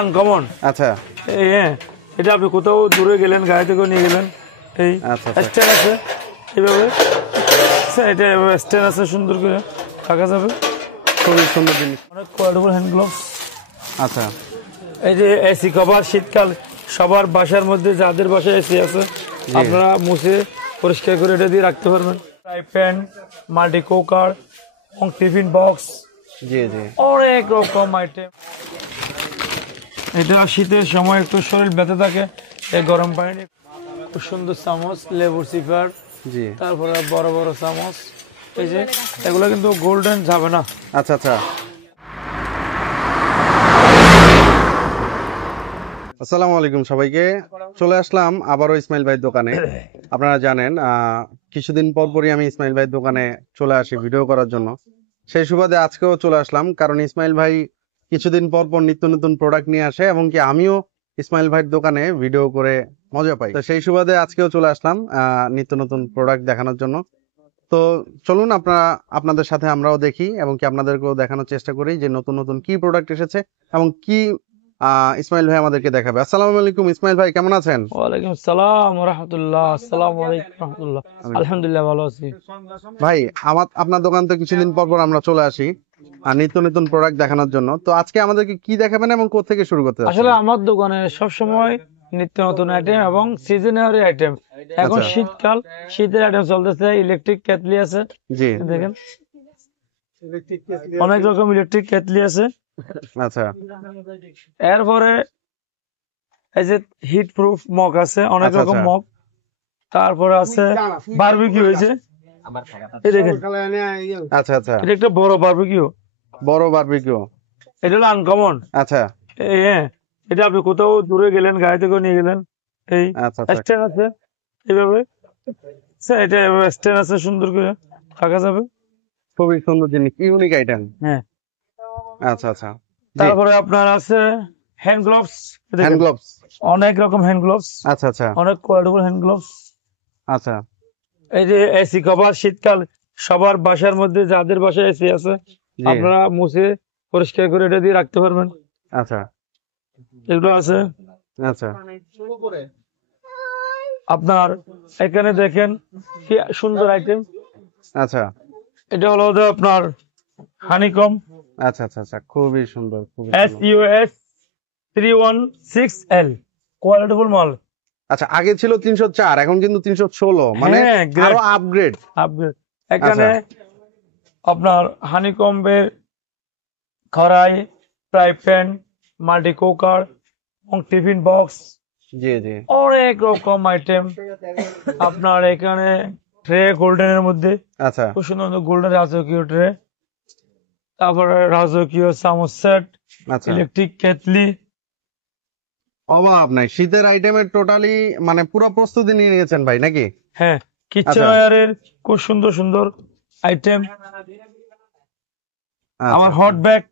Uncommon. আচ্ছা এই হ্যাঁ, এটা আপনি কোথাও দূরে গেলেন, গাড়ি থেকে নিয়ে গেলেন, এই স্ট্যান্ড আছে এইভাবে, এটা স্ট্যান্ড আছে, সুন্দর করে রাখা যাবে, খুবই সুন্দর জিনিস। অনেক কোয়ালিটিফুল হ্যান্ড গ্লোভস। আচ্ছা এই যে এসি কভার, শীতকাল সবার বাসার মধ্যে, যাদের বাসায় এসি আছে আপনারা মুছে পরিষ্কার করে এটা দিয়ে রাখতে পারবেন। Fry pan, multi cooker, tiffin box, জি জি অনেক রকম আইটেম। এটা শীতের সময় একটু শরীর ব্যথা থাকে, এই গরম পানি, খুব সুন্দর চামচ, লেবুর সিফার, জি তারপরে বড় বড় চামচ, এই যে এগুলো কিন্তু গোল্ডেন যাবে না। আচ্ছা আচ্ছা। আসসালামু আলাইকুম সবাইকে, চলে আসলাম আবারও ইসমাইল ভাইয়ের দোকানে। আপনারা জানেন কিছুদিন পর পরই আমি ইসমাইল ভাইয়ের দোকানে চলে আসি ভিডিও করার জন্য। সেই সুবাদে আজকেও চলে আসলাম, কারণ ইসমাইল ভাই কিছুদিন পর পর নিত্য নতুন প্রোডাক্ট নিয়ে আসে এবং কি আমিও ইসমাইল ভাইয়ের দোকানে ভিডিও করে মজা পাই। তো সেই সুবাদে আজকেও চলে আসলাম নিত্য নতুন প্রোডাক্ট দেখানোর জন্য। তো চলুন আপনাদের সাথে আমরাও দেখি এবং কি আপনাদেরকেও দেখানোর চেষ্টা করি যে নতুন নতুন কি প্রোডাক্ট এসেছে এবং কি ইসমাইল ভাই আমাদেরকে দেখাবে। আসসালামু আলাইকুম ইসমাইল ভাই, কেমন আছেন? ওয়ালাইকুম আসসালাম ওয়া রাহমাতুল্লাহ। আসসালামু আলাইকুম ওয়া রাহমাতুল্লাহ। আলহামদুলিল্লাহ, ভালো আছি ভাই। আপনার দোকান তো কিছুদিন পর পর আমরা চলে আসি আর নিত্য নতুন প্রোডাক্ট দেখানোর জন্য। তো আজকে আমাদেরকে কি দেখাবেন এবং কোথা থেকে শুরু করতে যাচ্ছেন? আসলে আমার দোকানে সব সময় নিত্য নতুন আইটেম এবং সিজনারি আইটেম। এখন আচ্ছা। শীতকাল, শীতের আইটেম চলতেছে। ইলেকট্রিক কেটলি আছে, জি দেখেন অনেক রকম ইলেকট্রিক কেটলি আছে। আচ্ছা এরপরে এই যে হিট প্রুফ মগ আছে, অনেক আচ্ছা রকম আচ্ছা মগ। তারপরে আছে বারবিকিউ হয়েছে, এই দেখেন আচ্ছা আচ্ছা। এটা একটা বড় বারবিকিউ, বড় বারবিকিউ। এটা হলো আনকমন। আচ্ছা এই হ্যাঁ, এটা আপনি কোথাও দূরে গেলেন, গাড়ি থেকে নিয়ে গেলেন, এই আচ্ছা আচ্ছা। স্ট্যান্ড আছে এইভাবে, এটা স্ট্যান্ড আছে, সুন্দর করে রাখা যাবে। খুবই সুন্দর জিনিস, ইউনিক আইটেম। হ্যাঁ, আচ্ছা আচ্ছা। জি, তারপরে আপনার আছে হ্যান্ড গ্লোভস, হ্যান্ড গ্লোভস। অনেক রকম হ্যান্ড গ্লোভস, আচ্ছা আচ্ছা অনেক কোয়ালিটিফুল হ্যান্ড গ্লোভস। আচ্ছা। এই যে এসি কভার, শীতকাল সবার বাসার মধ্যে, যাদের বাসায় এসি আছে জি আপনারা মুছে পরিষ্কার করে এটা দিয়ে রাখতে পারবেন। আচ্ছা এগুলো আছে আচ্ছা আপনার। এখানে দেখেন কি সুন্দর আইটেম। আচ্ছা এটা হলো আপনার হানিকম আচ্ছা আচ্ছা আচ্ছা। খুবই সুন্দর, খুবই সুন্দর। SUS 316L, কোয়ালিটিফুল মাল। আচ্ছা, আগে ছিল 304, এখন কিন্তু 316, মানে হ্যাঁ, আরো আপগ্রেড। আপগ্রেড। এখানে আপনার হানিকম্বের কড়াই, ফ্রাই প্যান, মাল্টি কুকার এবং টিফিন বক্স, জি জি অনেক রকম আইটেম। আপনার এখানে ট্রে গোল্ডেনের মধ্যে, আচ্ছা খুব সুন্দর গোল্ডেন রাজকীয় ট্রে, তারপরে রাজকীয় চামচ সেট, আচ্ছা। Electric kettle. অভাব নাই, শীতের আইটেমের টোটালি মানে পুরো প্রস্তুতি নিয়ে নিয়েছেন ভাই নাকি? হ্যাঁ, কিচেন আচ্ছা ওয়্যারের খুব সুন্দর সুন্দর আইটেম। আমার আচ্ছা হট ব্যাগ,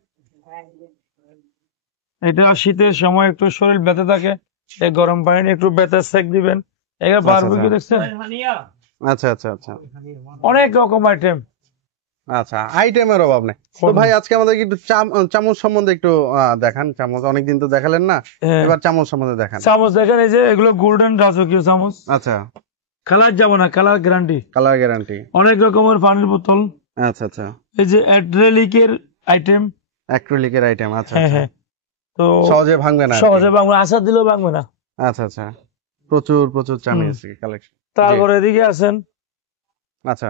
এটা শীতের সময় একটু শরীর ব্যথা থাকে, এই গরম পানি একটু ব্যথা সেক দিবেন। এখানে আচ্ছা বারবিকিউ দেখছেন, আচ্ছা আচ্ছা আচ্ছা অনেক রকম আইটেম। আচ্ছা। আইটেমের অভাব নেই। তো ভাই আজকে আমাদের একটু চামচ সম্বন্ধে একটু দেখান। চামচ অনেকদিন তো দেখালেন না, হ্যাঁ, এবার চামচ সম্বন্ধে দেখান। চামচ দেখেন, এই যে এগুলো গোল্ডেন রাজকীয় চামচ। আচ্ছা, কালার যাব না, কালার গ্যারান্টি। Colour guarantee. অনেক রকমের পানির বোতল, আচ্ছা আচ্ছা। এই যে অ্যাড্রেলিকের আইটেম। অ্যাক্রিলিকের আইটেম। আচ্ছা হ্যাঁ আচ্ছা। হ্যাঁ, তো সহজে ভাঙবে না আর কি। সহজে ভাঙবে, আশা দিলেও ভাঙবে না। আচ্ছা আচ্ছা। প্রচুর প্রচুর চামিচ কালেকশন। তারপরে এদিকে আছেন আচ্ছা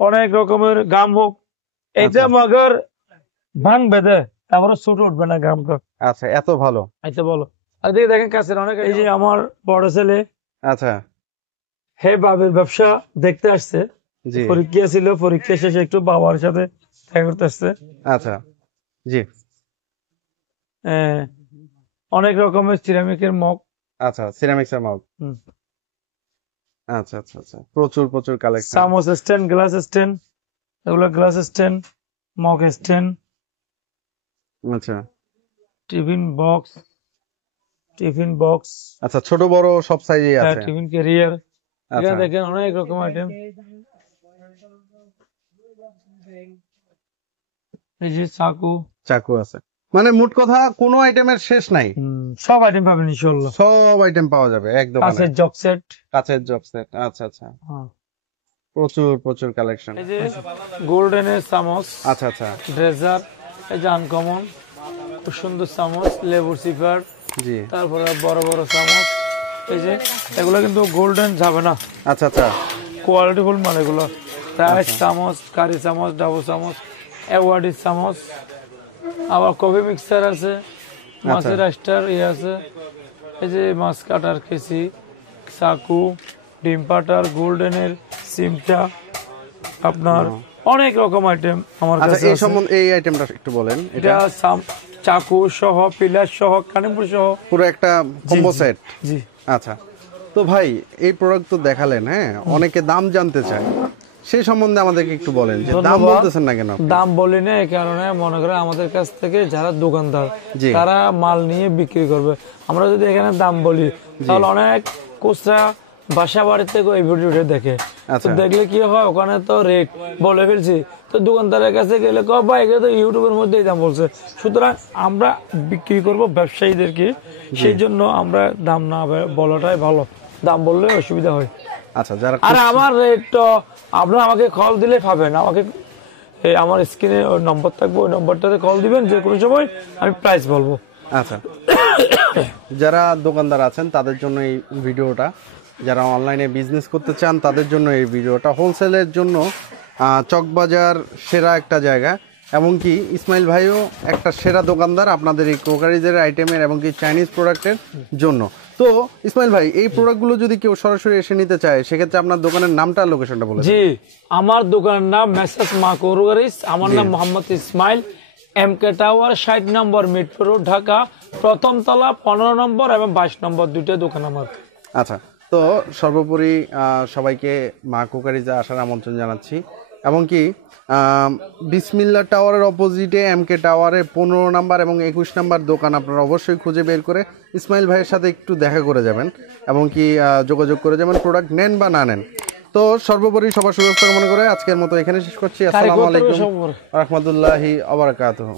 অনেক রকমের গাম হোক, এটা আচ্ছা মগর ভাঙবে দে, তারপরে ছোট উঠবে না গামটা। আচ্ছা। এত ভালো। আচ্ছা বলো। আর দিকে দেখেন কাছের অনেক, এই যে আমার বড় ছেলে, আচ্ছা হে বাবের ব্যবসা দেখতে আসছে, জি পরীক্ষা ছিল, পরীক্ষা শেষে একটু বাবার সাথে দেখা করতে আসছে। আচ্ছা জি আহ, অনেক রকমের সিরামিকের মগ। আচ্ছা। সিরামিক্স এর মাউথ। আচ্ছা আচ্ছা আচ্ছা। প্রচুর প্রচুর কালেকশন। চামচ স্ট্যান্ড, গ্লাস স্ট্যান্ড, এগুলো গ্লাস স্ট্যান্ড, মগ স্ট্যান্ড, আচ্ছা টিফিন বক্স, টিফিন বক্স, আচ্ছা। ছোট বড় সব সাইজেই আছে। Tiffin carrier. এখানে আচ্ছা দেখেন অনেক রকম আইটেম। এই যে চাকু, চাকু আছে। মানে মোট কথা কোনো আইটেমের শেষ নাই, সব আইটেম পাবেন ইনশাআল্লাহ। সব আইটেম পাওয়া যাবে এক দোকানে। কাঁচের জগ সেট, কাঁচের জগ সেট, আচ্ছা আচ্ছা, প্রচুর প্রচুর কালেকশন। এই যে গোল্ডেনের চামচ, আচ্ছা আচ্ছা, ড্রেজার, এই যে আনকমন খুব সুন্দর চামচ, লেবুর সিপার, জি, তারপরে বড় বড় চামচ। এই যে এগুলো কিন্তু গোল্ডেন যাবে না, আচ্ছা আচ্ছা, কোয়ালিটিফুল মাল এগুলো। রাইস চামচ, কারি চামচ, ডাবু চামচ, অ্যাওয়ার্ডি চামচ, আবার কফি মিক্সার আছে, মাছের রাস্টার আছে, এই যে মাছ কাটার কেসি, চাকু, ডিম পাটার, গোল্ডেনের সিমটা, আপনার অনেক রকম আইটেম আমার আচ্ছা কাছে এই আছে। সম্বন্ধে এই আইটেমটা একটু বলেন। এটা চাকু সহ, পিলার সহ, কানিপুর সহ, পুরো একটা কম্বো সেট। জি। আচ্ছা, তো ভাই এই প্রোডাক্ট তো দেখালেন, হ্যাঁ, অনেকে দাম জানতে চায়, সেই সম্বন্ধে আমাদেরকে একটু বলেন যে দাম ধন্যবাদ। বলতেছেন না কেন? দাম বলি না এই কারণে, মনে করে আমাদের কাছ থেকে যারা দোকানদার জি। তারা মাল নিয়ে বিক্রি করবে, আমরা যদি এখানে দাম বলি তাহলে অনেক খুচরা বাসা বাড়ি থেকে এই ভিডিওটা দেখে, তো আচ্ছা। দেখলে কি হয়, ওখানে তো রেট বলে ফেলছি, তো দোকানদারের কাছে গেলে কয় ভাই এগুলো তো ইউটিউবের মধ্যেই দাম বলছে। সুতরাং আমরা বিক্রি করব ব্যবসায়ীদেরকে, সেই জন্য আমরা দাম না বলাটাই ভালো, দাম বললে অসুবিধা হয়। আচ্ছা, যারা আর আমার রেট তো আপনারা আমাকে কল দিলে পাবেন, আমাকে আমার স্ক্রিনে ওই নম্বর থাকবে, ওই নম্বরটাতে কল দিবেন, যে কোনো সময় আমি প্রাইস বলবো। আচ্ছা, যারা দোকানদার আছেন তাদের জন্য এই ভিডিওটা, যারা অনলাইনে বিজনেস করতে চান তাদের জন্য এই ভিডিওটা, হোলসেলের জন্য চকবাজার সেরা একটা জায়গা, এমনকি ইসমাইল ভাইও একটা সেরা দোকানদার আপনাদের এই ক্রোকারিজের আইটেমের এবং কি চাইনিজ প্রোডাক্টের জন্য। তো ইসমাইল ভাই, এই প্রোডাক্টগুলো যদি কেউ সরাসরি এসে নিতে চায়, সেক্ষেত্রে আপনার দোকানের নামটা, লোকেশনটা বলে দিন। জি, আমার দোকানের নাম মেসার্স মা ক্রোকারিজ, আমার নাম মোহাম্মদ ইসমাইল, MK টাওয়ার 60 নম্বর মিরপুর রোড, ঢাকা, প্রথম তলা, 15 নম্বর এবং 22 নম্বর, দুইটা দোকান আমার। আচ্ছা, তো সর্বোপরি সবাইকে মা কুকারিজে আসার আমন্ত্রণ জানাচ্ছি, এমনকি বিসমিল্লা টাওয়ারের অপোজিটে MK টাওয়ারে 15 নাম্বার এবং 21 নাম্বার দোকান আপনারা অবশ্যই খুঁজে বের করে ইসমাইল ভাইয়ের সাথে একটু দেখা করে যাবেন, এমনকি যোগাযোগ করে যাবেন, প্রোডাক্ট নেন বা না নেন। তো সর্বোপরি সবার সুরক্ষা কামনা করে আজকের মতো এখানে শেষ করছি। আসসালামু আলাইকুম ওয়া রাহমাতুল্লাহি ওয়া বারাকাতুহু।